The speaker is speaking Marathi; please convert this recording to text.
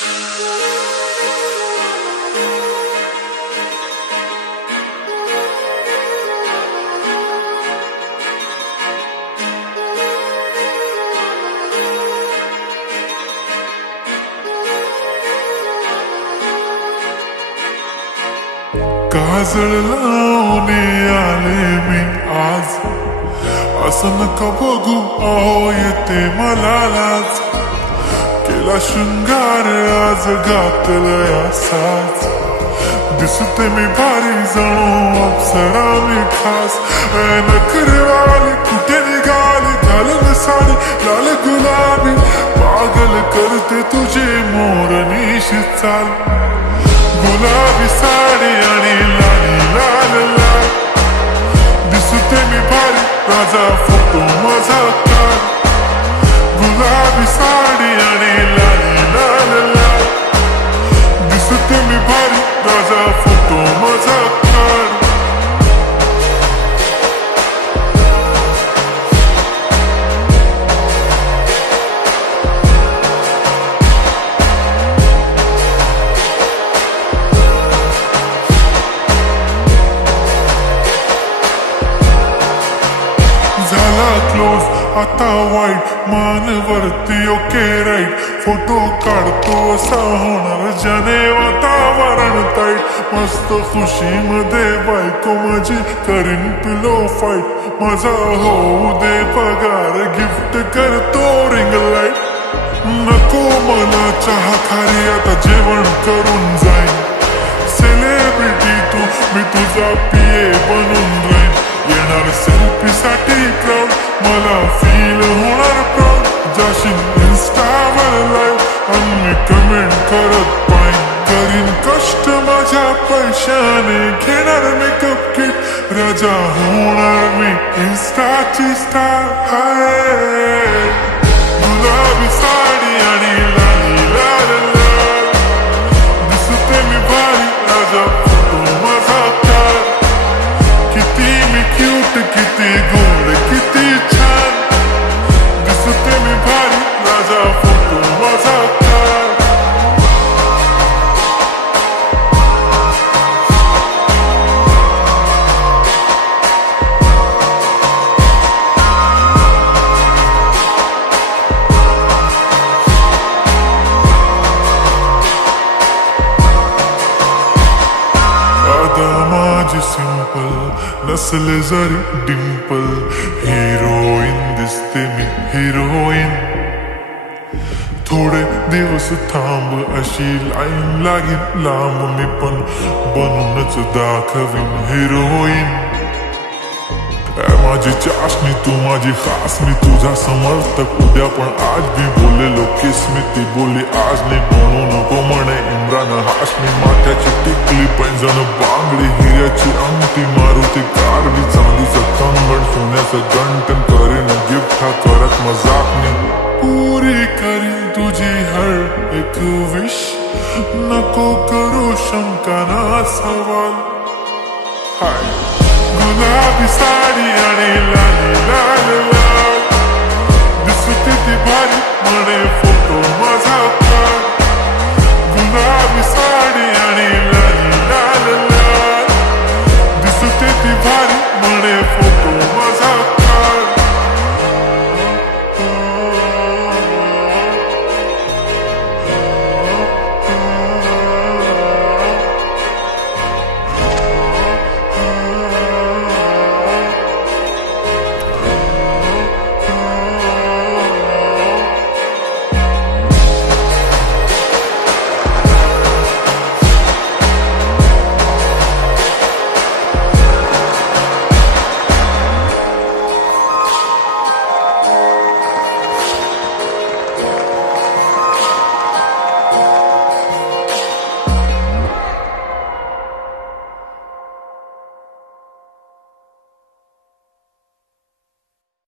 काजळ लावून आले मी आज, असं नका बघू अहो येते मला लाज. केला शृंगार आज घातलाय असाच, दिसते मी भारी जणू अप्सरा मी खास. नखरेवाली कुठे निघाली घालून साडी लाल गुलाबी, पागल करते तुझे मोरनीशी चाल. गुलाबी साडी आणि लाली लाल लाल, दिसते मी भारी राजा फोटो माझा काढ. गुलाबी साडी आणि लाली लाल लाल, दिसते मी भारी राजा फोटो माझा काढ. झाला क्लोज आता वाईट, मान वरती ओके राईट. फोटो काढतो असा होणार ज्याने वातावरण ताईट. मस्त खुशी मध्ये बायको माझी करीन पिलो फाईट. माझा होऊ दे पगार गिफ्ट करतो रिंग लाईट. नको मला चहा खारी आता जेवण करून जाईन. सेलिब्रिटी तू मी तुझा पिये बनून राहीन. येणार सेल्फी साठी प्राऊड, मला फील होणार प्राऊड. जाशील इन्स्टावर लाईव्ह आणि मी कमेंट करत पाहिन. करीन कष्ट माझ्या पैशाने, घेणार मेकअप किट. राजा होणार मी इन्स्टाची स्टार. गुलाबी साडी आणि लाली लाल लाल, दिसते मी भारी राजा फोटो माझा काढ. किती मी क्यूट किती गोड किती छान, दिसते मी भारी राजा फोटो माझा काढ. माझी सिंपल नसले जरी डिंपल, हिरोईन दिसते मी हिरोईन. थोडे दिवस थांब अशी लाईन लागेल लांब, मी पण बनूनच दाखवीन हिरोईन. माझी चाशनी तू माझी खास, मी तुझा समर्थक उद्या पण आज भी बोललेलो किस मी. ती बोली आज नाही बनू नको म्हणे इम्रान हाशमी. माथ्याची टिकली पैंजण बांगडी, हिऱ्याची अंगठी, मारुती कारवी, चांदीचं कंगण, सोन्याचं गंटन. करीन गिफ्ट हा करत मजाक मी. पुरी करीन तुझी हर एक विश, नको करू शंका ना सवाल. गुलाबी साडी आणि लाली लाल लाल, दिसते ती भारी म्हणे